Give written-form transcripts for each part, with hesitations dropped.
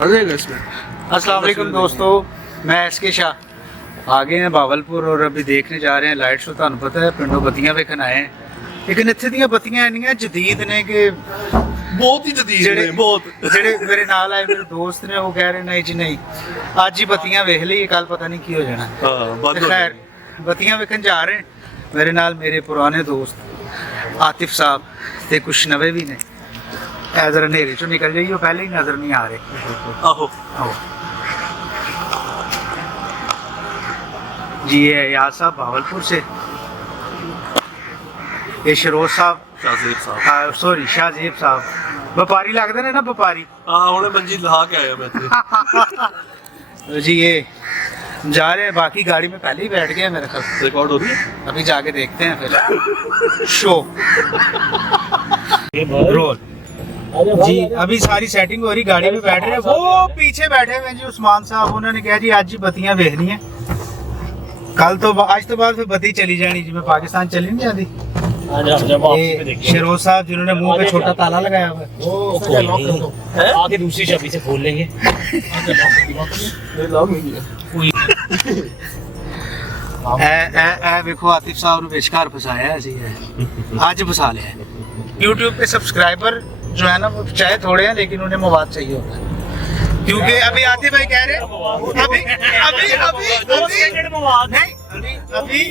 अस्सलाम वालेकुम दोस्तों, मैं एसके शाह आगे हैं बावलपुर और अभी देखने जा रहे हैं लाइट शो। ਤੁਹਾਨੂੰ ਪਤਾ ਹੈ ਪਿੰਡੋਂ ਬੱਤੀਆਂ ਵੇਖਣ ਆਏ हैं, लेकिन ਇੱਥੇ ਦੀਆਂ ਬੱਤੀਆਂ ਇੰਨੀਆਂ ਜਦੀਦ ਨੇ ਕਿ बहुत ही जदीद ने बहुत ਜਿਹੜੇ ਮੇਰੇ ਨਾਲ ਆਏ ਮੇਰੇ ਦੋਸਤ ਨੇ ਉਹ ਕਹਿ ਰਹੇ ਨਹੀਂ ਜੀ ਨਹੀਂ ਅੱਜ ਹੀ ਬੱਤੀਆਂ ਵੇਖ ਲਈਏ, ਕੱਲ ਪਤਾ ਨਹੀਂ ਕੀ ਹੋ ਜਾਣਾ। हाँ बंद हो खैर ਬੱਤੀਆਂ ਵੇਖਣ ਜਾ ਰਹੇ मेरे नाल मेरे पुराने दोस्त आतिफ साहब ते कुछ नवे भी ने। जरा नेरे चो निकल जाइए, पहले ही नजर नहीं आ रहे। आहो आओ जी, ये याद साहब भावलपुर से, ये शरोज साहब शाहजेब साहब सॉरी शाहजेब साहब व्यापारी लगते हैं ना, व्यापारी। हाँ उन्हें मंजिल लहा के आया मैं तो जी ये जा रहे हैं, बाकी गाड़ी में पहले ही बैठ गए मेरे ख्याल। रिकॉर्ड हो रही है अभी जाके देखते हैं फिर शो रोल जी। अभी सारी सेटिंग हो रही, गाड़ी में बैठ रहे हैं। वो पीछे बैठे हुए हैं जी उस्मान साहब, उन्होंने कहा जी आज ही बत्तियां देखनी है, कल तो आज तो बाद फिर बत्ती चली जानी जी। मैं पाकिस्तान चली नहीं जाती। शेरोज साहब जिन्होंने मुंह पे छोटा ताला लगाया हुआ है, आगे दूसरी चाबी से खोल लेंगे। देखो आतिफ साहब ने विचकार फसाया ऐसी है, आज फसा लिया है। यूट्यूब पे सब्सक्राइबर जो है ना वो चाहे थोड़े हैं लेकिन उन्हें मवाद चाहिए होता है, क्योंकि अभी आतिफ भाई कह रहे अभी अभी अभी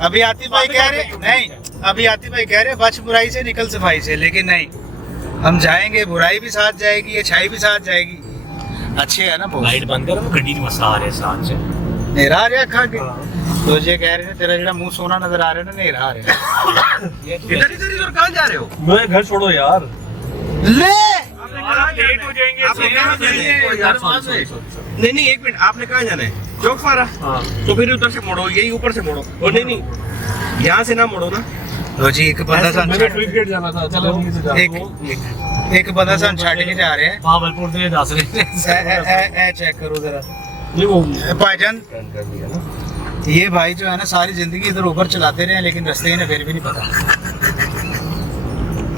अभी आतिफ भाई कह रहे नहीं, अभी आतिफ भाई कह रहे बच बुराई से निकल सफाई से, लेकिन नहीं, हम जाएंगे बुराई भी साथ जाएगी, अच्छाई भी साथ जाएगी। अच्छे है ना बहुत। लाइट बंद करो, गड्डी में मसा आ रहे साथ से नेरा आ रहा खा के तो ये कह रहे हैं तेरा जेड़ा मुंह सोना नजर आ रहा है ना, नेरा आ रहा है। इधर इधर इधर कहाँ जा रहे हो? मैं घर छोड़ो यार। ले लेट हो जाएंगे। नहीं नहीं एक मिनट, आपने कहाँ जाना है? चौक फारा। हाँ तो फिर उधर से मोड़ो, यही ऊपर से मोड़ो। और नहीं नहीं यहाँ से ना मोड़ो ना। तो जी एक बंदा सन गेट जाना था, चलो एक बंदा सन छाड़ के जा रहे हैं। भावलपुर से 10 रहे चेक करो जरा भाईजान। ये भाई जो है ना सारी जिंदगी इधर ऊपर चलाते रहे लेकिन रास्ते इन्हें फिर भी नहीं पता।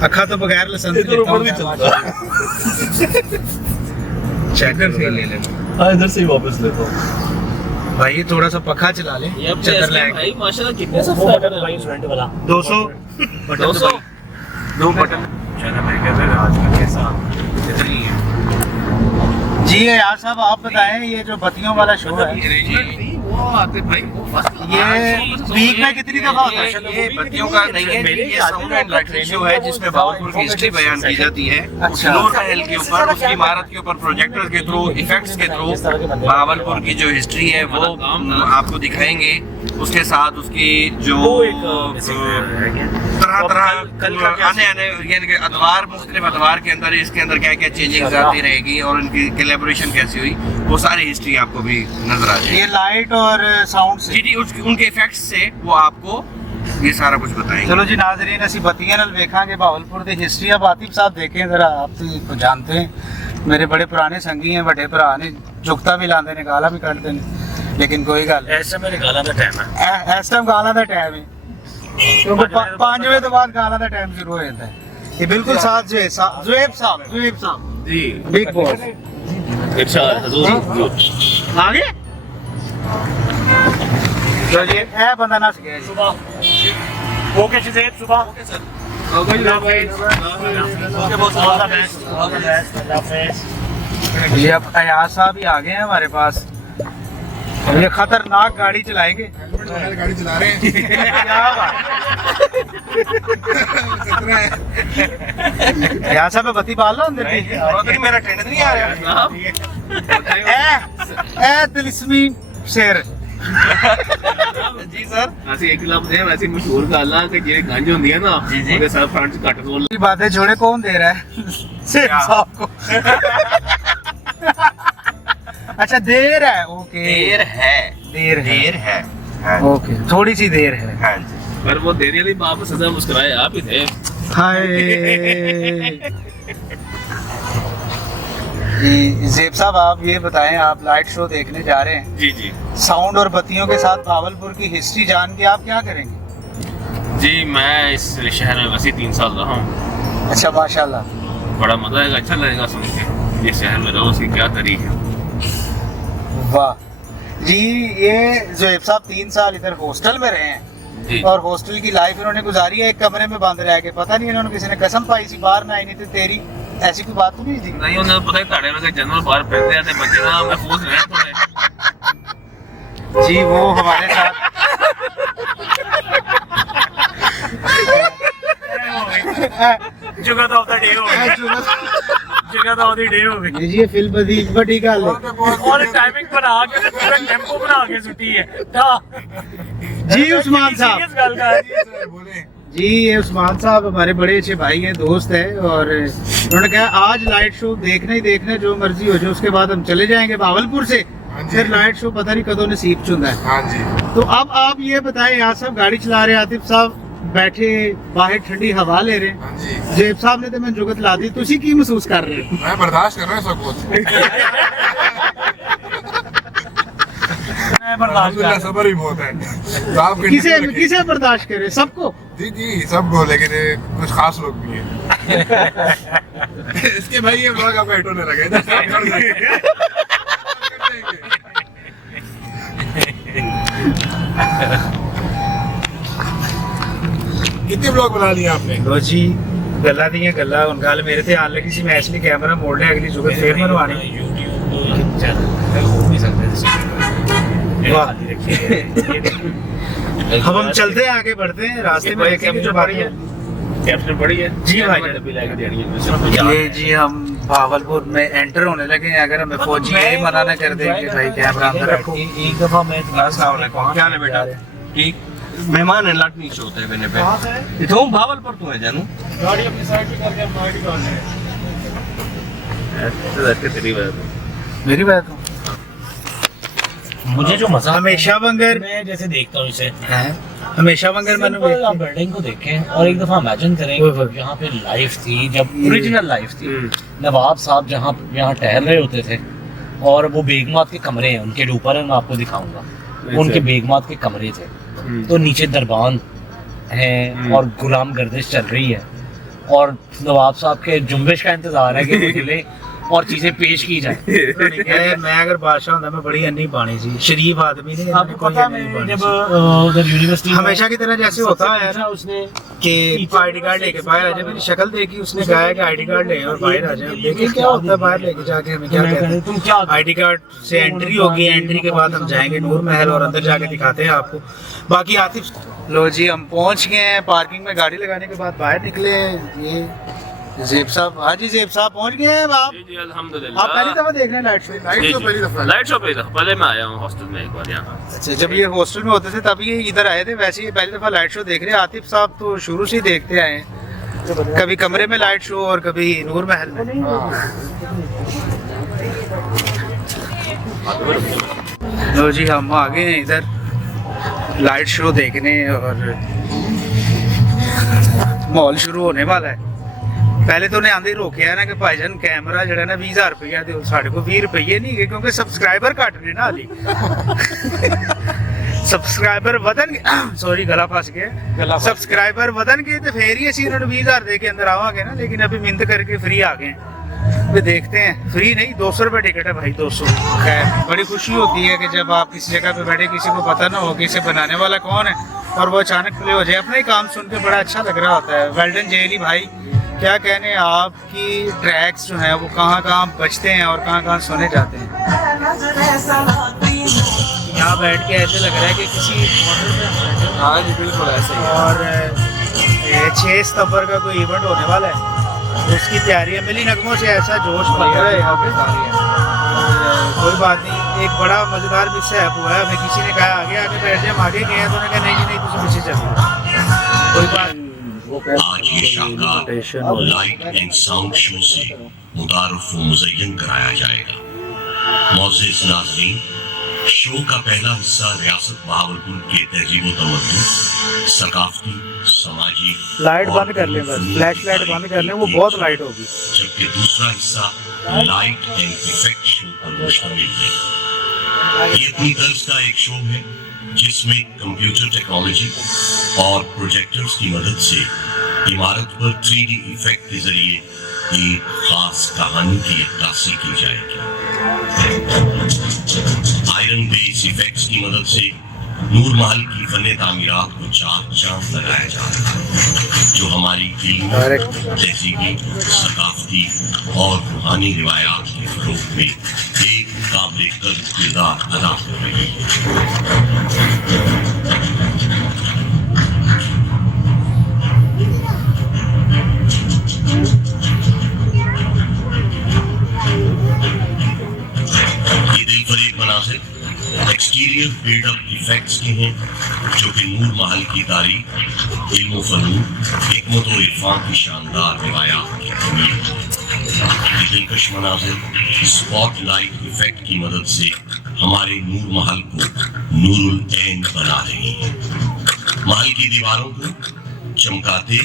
अखा तो बगैर लसन इधर ऊपर भी चलता है। चेक कर फेल ले लेना। हाँ इधर से ही वापस लेता हूँ भाई ये थोड़ा सा पखा चला ले, चक्कर लैग भाई माशाल्लाह कितने सब्सक्राइबर है भाई स्टूडेंट वाला 200 दो बटन। चलो मैं कहता हूं आज का कैसा इतनी है जी। यार साहब आप बताएं ये जो बत्तियों वाला शो है वो आते भाई वो फर्स्ट ये वीक में कितनी दफा होता है? ये बत्तियों का नहीं है, ये साउंड एंड लाइटिंग शो है जिसमें भावलपुर की हिस्ट्री बयान की जाती है। अच्छा। फ्लोर टाइल के ऊपर, उसकी इमारत के ऊपर प्रोजेक्टर के थ्रू, इफेक्ट्स के थ्रू भावलपुर की जो हिस्ट्री है वो आपको दिखाएंगे। उसके साथ उसकी जो तरह तरह आने यानी कि अदवार, मुख्तलिफ अदवार के अंदर इसके अंदर क्या क्या चेंजिंग आती रहेगी और इनकी कोलैबोरेशन कैसी हुई, वो सारी हिस्ट्री आपको भी नजर आ जाएगी। ये लाइट और साउंड से जी उनके इफेक्ट्स से वो आपको ये सारा कुछ बताएंगे। चलो जी नाजरीन असी बत्तियां नाल वेखांगे भावलपुर दी हिस्ट्री। अब आतिफ साहब देखें जरा, आप तो जानते हैं मेरे बड़े पुराने संगी हैं, बड़े भरा ने जुगता भी लाते ने, गाला भी कटते हैं, लेकिन कोई गल ऐसे मेरे गाला का टाइम है इस टाइम गाला का टाइम है, क्योंकि 5 बजे तो बाद गाला का टाइम शुरू हो जाता है। ये बिल्कुल साथ जुएब साहब जी बिग बॉस इरशाद हुजूर आगे तो ये ए बंदा ना सके सुबह ओके शज़ेब सुबह ये अब अयाज साहब ही आ गए हैं हमारे पास। ये खतरनाक गाड़ी चलाएंगे, गाड़ी चला रहे हैं। क्या बात अयाज साहब बत्ती बाल लो अंदर की। मेरा टेंडर नहीं आ रहा। ए तिलिस्मी शेर जी सर ਅਸੀਂ ਇੱਕ ਲਫ਼ਜ਼ ਹੈ ਵੈਸੇ ਮਸ਼ਹੂਰ ਗੱਲ ਆ ਕਿ ਜਿਹੜੇ ਗੰਜ ਹੁੰਦੀ ਹੈ ਨਾ ਉਹਦੇ ਸਰ ਫਰੰਟ ਘੱਟ ਕੋਲ की बातें जोड़े कौन दे रहा है? शेर साहब को। अच्छा देर है, ओके देर है ओके, थोड़ी सी देर है। हाँ जी। पर वो देने वाली बाप सजा मुस्कुराए आप ही थे हाय ज़ेब साहब आप ये बताएं, आप लाइट शो देखने जा रहे हैं, जी जी साउंड और बत्तियों के साथ भावलपुर की हिस्ट्री जान के आप क्या करेंगे? जी मैं इस शहर में वैसे 3 साल रहा हूँ। अच्छा माशाल्लाह, बड़ा मजा आएगा, अच्छा लगेगा सुन के। जिस शहर में रहो उसकी क्या तारीख है। वाह जी, ये जोएब साहब 3 साल इधर हॉस्टल में रहे हैं जी। और हॉस्टल की लाइफ इन्होंने गुजारी है, एक कमरे में बंद रह के। पता नहीं इन्होंने किसी ने कसम पाई सी बाहर ना आई नहीं तो तेरी, ऐसी कोई बात तो नहीं थी। नहीं उन्हें पता है ताड़े में जनरल बाहर पहनते हैं बच्चे ना महफूज रहे थोड़े। जी वो हमारे साथ जुगत ऑफ द डे हो गई, जुगत ऑफ द डे हो गई। ये फिल्म बड़ी बड़ी गल है और टाइमिंग बना के पूरा टेंपो बना के छुट्टी है जी। उस्मान साहब सीरियस गल कर जी, ये उस्मान साहब हमारे बड़े अच्छे भाई हैं, दोस्त हैं, और उन्होंने कहा आज लाइट शो देखना ही देखना, जो मर्जी हो जाए। उसके बाद हम चले जाएंगे भावलपुर से, फिर लाइट शो पता नहीं कदों नसीब चुंदा है। हाँ जी। तो अब आप ये बताएं, यहाँ सब गाड़ी चला रहे, आतिफ साहब बैठे बाहर ठंडी हवा ले रहे हैं, हाँ जी। जेब साहब ने तो मैं जुगत ला दी, तुसी की महसूस कर रहे हो? मैं बर्दाश्त कर रहा हूँ सब कुछ। अल्हम्दुलिल्लाह सब्र ही बहुत है। तो आप किसे किसे बर्दाश्त करे? सबको? जी जी सबको, लेकिन कुछ खास लोग भी हैं। इसके भाई ये ब्लॉग आपको हिट होने लगे। कितने ब्लॉग बना लिए आपने? लो जी, गल्ला दी गल्ला हुन गल मेरे ते आन लगी सी, मैं इसलिए कैमरा मोड़ लिया, अगली जुगत फिर मनवानी। अब हम चलते हैं, आगे बढ़ते हैं, रास्ते में देखेंगे जो बारी है। कैप्शन पड़ी है जी भाई। डब्बी लेके देनी है। ये जी हम भावलपुर में एंटर होने लगे हैं, अगर हमें फौजी यही मना ना कर देंगे भाई कैमरा अंदर रखो। एक दफा मैं अस्सलाम वालेकुम, क्या हाल है बेटा? ठीक। मेहमान है, लाट नीचे होते हैं मेरे पे। इतो भावलपुर तू है जानू? गाड़ी अपनी साइड पे करके हम गाड़ी निकाल रहे हैं। मेरी बात हो। मुझे जो मजा हमेशा वंगर मैं जैसे देखता हूँ इसे, हमेशा वंगर मैंने सिंपल आप बिल्डिंग को देखें और एक दफा इमेजिन करें कि जब यहाँ पे लाइफ थी, जब ओरिजिनल लाइफ थी, नवाब साहब जहाँ यहाँ ठहर रहे होते थे, और वो बेगमात के कमरे हैं उनके ऊपर है, मैं आपको दिखाऊंगा। उनके बेगमात के कमरे थे, तो नीचे दरबान हैं और गुलाम गर्दिश चल रही है, और नवाब साहब के जुम्बिश का इंतजार है कि वो चले और चीजें पेश की जाए। मैं अगर बादशाह होता मैं बड़ी अन्नी पानी थी, शरीफ आदमी ने। आपको पता है जब उधर यूनिवर्सिटी हमेशा की तरह जैसे होता है ना उसने कि आईडी कार्ड लेके बाहर आ जाए, मेरी शक्ल देखी, उसने कहा है कि आईडी कार्ड ले और बाहर आ जाए। देखिए क्या होता है बाहर लेके जाके, हमें क्या कहते हैं, तुम क्या आईडी कार्ड से एंट्री होगी, एंट्री के बाद हम जाएंगे नूर महल और अंदर जाके दिखाते हैं आपको। बाकी आतिफ लो जी, हम पहुंच गए हैं, पार्किंग में गाड़ी लगाने के बाद बाहर निकले। ये जेब साहब, हाँ जी जेब साहब पहुंच गए हैं आप? जी अल्हम्दुलिल्लाह। आप पहली दफा देख रहे हैं लाइट शो? लाइट शो पहली दफा। लाइट शो पहले मैं आया हूँ हॉस्टल में एक बार यहाँ। अच्छा, जब ये हॉस्टल में होते थे तब ये इधर आए थे, वैसे ही पहली दफा लाइट शो देख रहे हैं। आतिफ साहब तो शुरू से ही देखते आए हैं, कभी कमरे में लाइट शो और कभी नूर महल में। लो जी, हम आ गए हैं इधर लाइट शो देखने और माहौल शुरू होने वाला है। पहले तो उन्हें आंदे ही रोकया ना कि भाईजान कैमरा जड़ा ना 20,000 रुपया दे, साढ़े को 20 रुपये नहीं है क्योंकि सब्सक्राइबर घट ने ना हाली। सब्सक्राइबर वधन सॉरी गला फस गया, सब्सक्राइबर वधन के तो फिर ही असं इन्होंने 20,000 दे के अंदर आवांगे ना, लेकिन अभी मिन्नत करके फ्री आ गए हैं। तो देखते हैं, फ्री नहीं 200 रुपये टिकट है भाई, 200। खैर बड़ी खुशी होती है कि जब आप किसी जगह पे बैठे, किसी को पता ना हो कि इसे बनाने वाला कौन है, और वो अचानक प्ले हो जाए, अपना ही काम सुन के बड़ा अच्छा लग रहा होता है। वेल्डन जेली भाई, क्या कहने, आपकी ट्रैक्स जो हैं वो कहाँ कहाँ बजते हैं और कहाँ कहाँ सुने जाते हैं। यहाँ बैठ के ऐसे लग रहा है कि किसी होटल में। हाँ जी बिल्कुल ऐसे ही। और 6 सितंबर का कोई इवेंट होने वाला है, उसकी तैयारियां मिली नगमों से ऐसा जोश बन रहा है यहाँ पे। कोई बात नहीं, एक बड़ा मजेदार मिसहैप हुआ है, हमें किसी ने कहा आगे आगे बैठ जाए, हम आगे गए हैं तो उन्होंने कहा नहीं जी नहीं, तुम पीछे चलो। कोई बात आज ये शानदार लाइट एंड साउंड शो से मुतारुफ व मुज़य्यन कराया जाएगा। मोअज़्ज़िज़ नाज़रीन, शो का पहला हिस्सा रियासत बहावलपुर के तहज़ीब व तमद्दुन, सकाफ़ती, समाजी, लाइट बंद कर लें, बस फ्लैश लाइट बंद कर लें, वो बहुत लाइट होगी। जबकि दूसरा हिस्सा लाइट एंड इफेक्ट शो पर मुश्तमिल है। ये अपनी तर्ज का एक शो है जिसमें कंप्यूटर टेक्नोलॉजी और प्रोजेक्टर्स की मदद से इमारत पर 3D इफेक्ट के जरिए एक खास कहानी की अक्कासी की जाएगी। आयरन बेस इफेक्ट्स की मदद से नूर महल की फने तामीरात को चार चांद लगाया जा रहा है, जो हमारी फिल्मी, तहजीबी, सकाफती और रूहानी रिवायात के फरोग में एक काबिल कदर किरदार अदा कर रही है। ये दिल फरेब मनाज़िर एक्सटीरियर बिल्डअप इफेक्ट्स के हैं, जो कि नूर महल की तारीख, इल्म व फनून, हिकमत और इरफान की शानदार रिवायात की तमीर है। ये दिलकश मनाज़िर स्पॉटलाइट इफेक्ट की मदद से हमारे नूर महल को नूरुल ऐन बना रही है। महल की दीवारों को चमकाते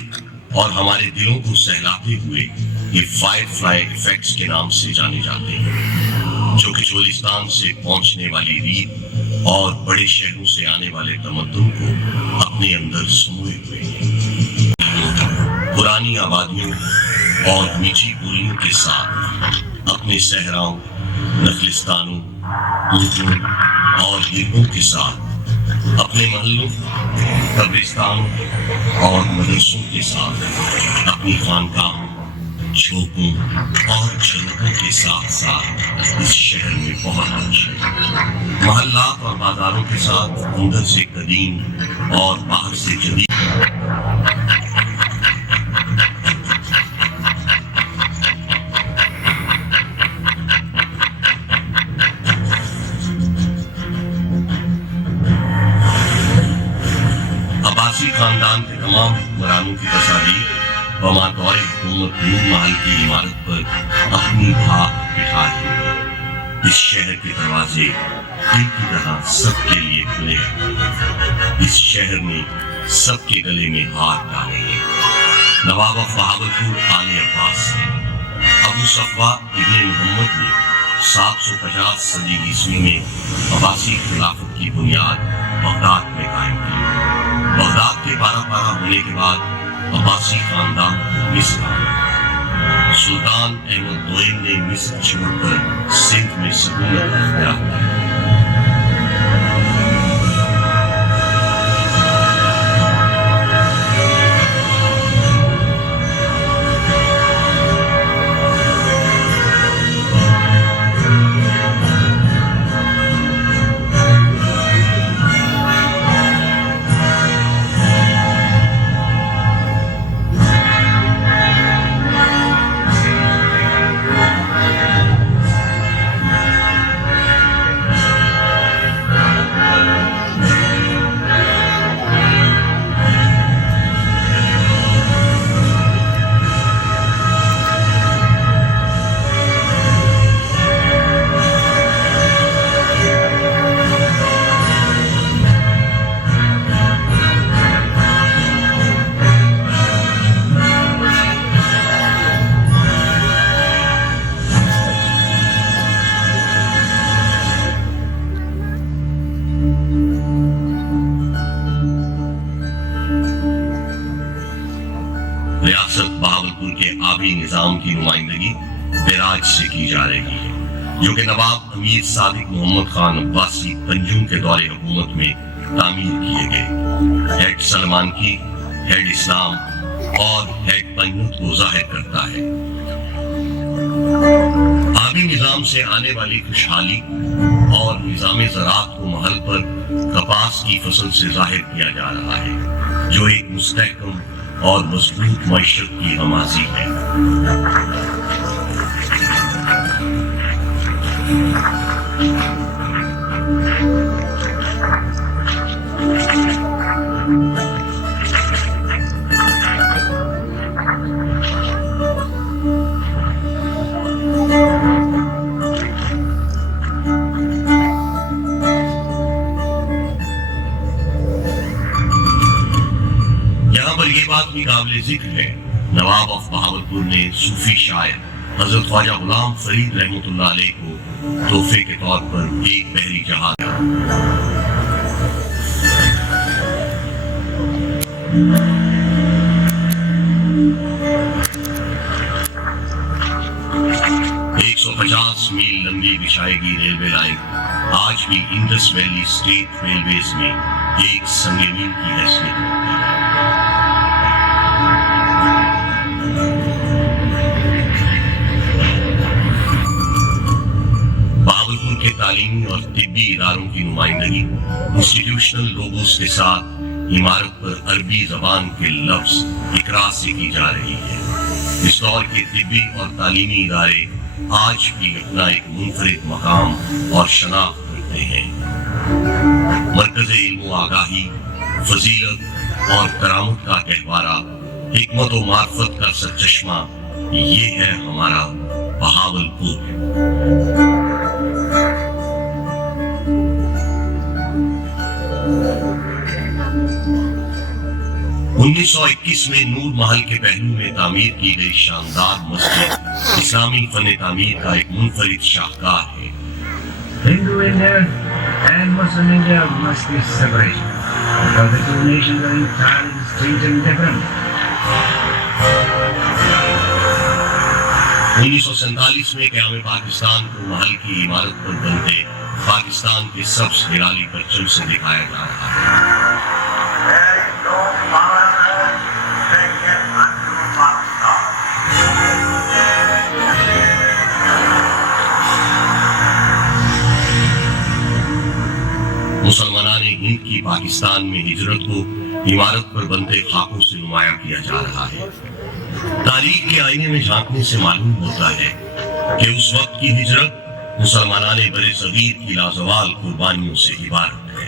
और हमारे दिलों को सहलाते हुए ये फायरफ्लाई इफेक्ट्स के नाम से जाने जाते हैं, जो कि चोलिस्तान से पहुंचने वाली रीत और बड़े शहरों से आने वाले तमद्दुन को अपने अंदर समोए हुए हैं। पुरानी आबादियों और मीठी बोलियों के साथ अपने सहराओं, नखलिस्तानों, ऊँटों और गिरहों के साथ अपने महलों, कब्रिस्तानों और मदरसों के साथ अपनी खानकाहों, झोंकों और झरोखों के साथ साथ इस शहर में बहुत कुछ है। महल्लात और बाजारों के साथ अंदर से कदीम और बाहर से जदीद। अब्बासी खानदान के तमाम हुक्मरानों की तस्वीर बमातौर हुकूमत नूर महल की इमारत पर अपनी भाग बिठा रही है। इस शहर के दरवाजे दिल की तरह सबके लिए खुले हैं। इस शहर ने सबके गले में हाथ डाले हैं। नवाब ऑफ बहावलपुर आले अब्बास ने अबू सफवा इब्ने मोहम्मद ने 750 सदी ईस्वी में अब्बासी खिलाफत की बुनियाद बगदाद में कायम की। बगदाद के पारा होने के बाद अब्बासी खानदान को मिस्र आया। सुल्तान अहमद दोयम ने मिस्र छोड़कर सिंध में सकूनत अख्तियार की। रियासत बहावलपुर के आबी निजाम की नुमाइंदगी बेराज से की जा रही है, जो कि नवाब अमीर सादिक मोहम्मद खान अब्बासी पंजुम के दौरे हुकूमत में तामीर किए गए। हेड सलमान की, हेड इस्लाम और हेड पंजुम को जाहिर करता है। आबी निजाम से आने वाली खुशहाली और निजाम ज़राअत को महल पर कपास की फसल से जाहिर किया जा रहा है, जो एक मुस्तहकम और मजबूत मईशत की हमाजी है। ये बात भी काबिल जिक्र है, नवाब ऑफ बहावलपुर ने सूफी शायर हजरत ख्वाजा गुलाम फरीद रहमतुल्लाह अलैह को तोहफे के तौर पर एक बहरी जहाज आएगी रेलवे लाइन आज भी इंडस वैली स्टेट रेलवेज में एक संग मील की हैसियत रखती है। बहावलपुर के तालीमी और तिब्बी इदारों की नुमाइंदगी इंस्टीट्यूशनल लोगोस के साथ इमारत पर अरबी जबान के लफ्ज इकरा से की जा रही है। इस दौर के तिब्बी और तालीमी इदारे आज भी अपना एक मुनफरिद मकाम और शनाख्त रखते हैं। मरकज़े इल्म आगाही, फजीलत और करामत का कहवारा, हिकमत व मार्फत का सरचश्मा, ये है हमारा बहावलपुर। 1921 में नूर महल के पहलू में तामीर की गई शानदार मस्जिद इस्लामी फन तामीर का एक मुनफरिद शाहकार है। Hindu India and Muslim India must be separated because the two nations are entirely distinct and different. 1947 में क़याम पाकिस्तान को महल की इमारत पर बनते पाकिस्तान के सब्ज हिलाली परचम से दिखाया जा रहा है। मुसलमाना ने हिंद की पाकिस्तान में हिजरत को इमारत पर बनते खाकों से नुमाया किया जा रहा है। तारीख के आईने में झांकने से मालूम होता है कि उस वक्त की हिजरत मुसलमाना ने बड़े सगीर की लाजवाल कुर्बानियों से इबारत है।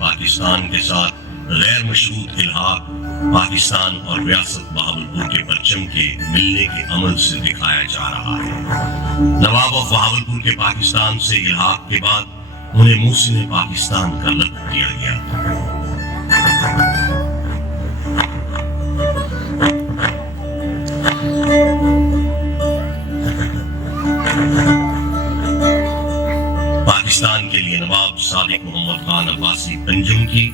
पाकिस्तान के साथ गैर मशरूत इल्हाक पाकिस्तान और रियासत बहावलपुर के परचम के मिलने के अमल से दिखाया जा रहा है। नवाब ऑफ बहावलपुर के पाकिस्तान से इल्हाक के बाद उन्हें मुहसिन पाकिस्तान का लक़ब दिया गया। पाकिस्तान के लिए नवाब सादिक मोहम्मद खान अब्बासी पंजम की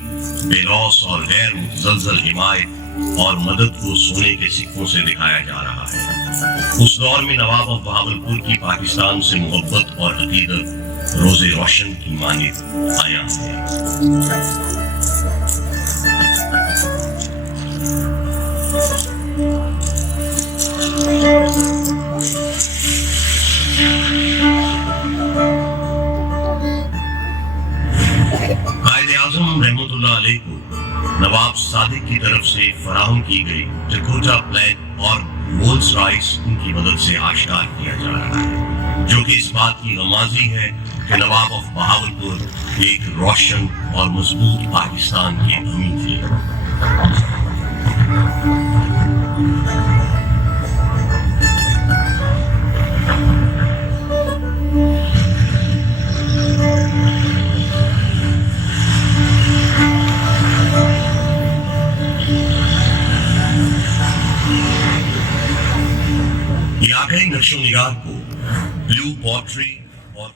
बेलौस और गैर मुतज़लज़ल हिमायत और मदद को सोने के सिक्कों से दिखाया जा रहा है। उस दौर में नवाब ऑफ बहावलपुर की पाकिस्तान से मोहब्बत और अकीदत रोज़े रोशन की मानिद आया है। कायद-ए-आज़म रहमतुल्लाह अलैह को नवाब सादिक की तरफ से फराहम की गई डकोटा प्लेन और रोल्स रॉयस उनकी मदद से आश्कार किया जा रहा है, जो कि इस बात की गमाज़ी है कि नवाब ऑफ बहावलपुर एक रोशन और मजबूत पाकिस्तान के अमीर थे। आखिरी नक्शो निगार को ब्लू पॉटरी और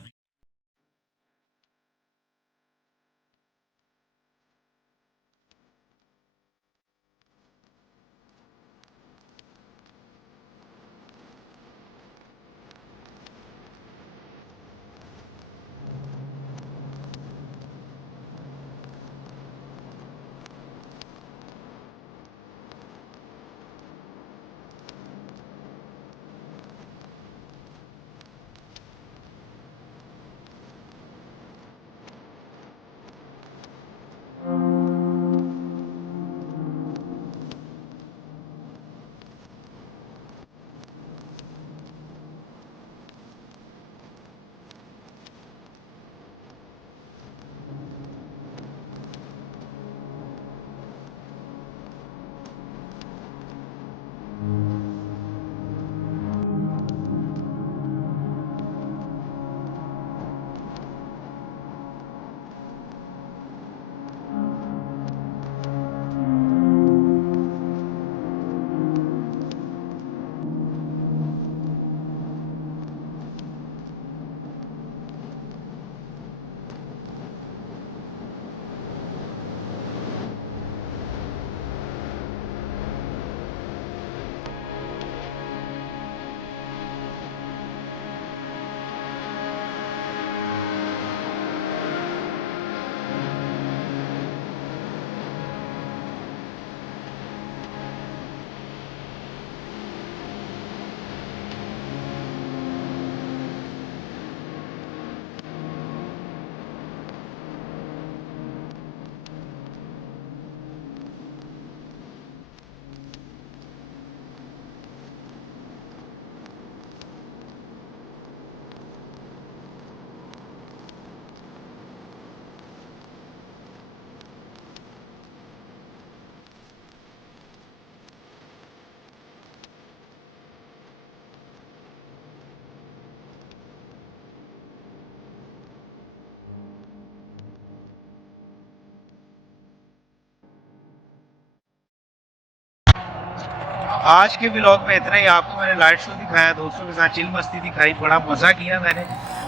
आज के व्लॉग में इतना ही। आपको मैंने लाइट शो दिखाया, दोस्तों के साथ चिल मस्ती दिखाई, बड़ा मज़ा किया मैंने।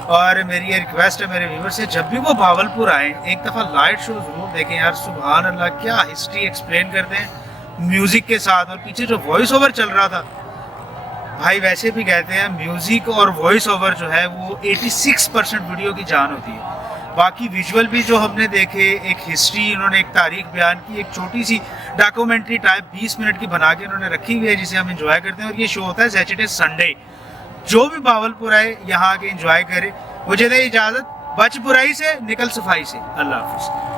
और मेरी ये रिक्वेस्ट है मेरे व्यूवर से, जब भी वो भावलपुर आए एक दफ़ा लाइट शो ज़रूर देखें यार। सुभान अल्लाह, क्या हिस्ट्री एक्सप्लेन करते हैं म्यूज़िक के साथ। और पीछे जो वॉइस ओवर चल रहा था भाई, वैसे भी कहते हैं म्यूज़िक और वॉइस ओवर जो है वो 86% वीडियो की जान होती है। बाकी विजुअल भी जो हमने देखे, एक हिस्ट्री, उन्होंने एक तारीख बयान की, एक छोटी सी डॉक्यूमेंट्री टाइप 20 मिनट की बना के उन्होंने रखी हुई है, जिसे हम एंजॉय करते हैं। और ये शो होता है सैटरडे संडे। जो भी भावलपुर आए यहाँ आके एंजॉय करे। मुझे दे इजाज़त, बच बुराई से निकल सफाई से। अल्लाह हाफिज़।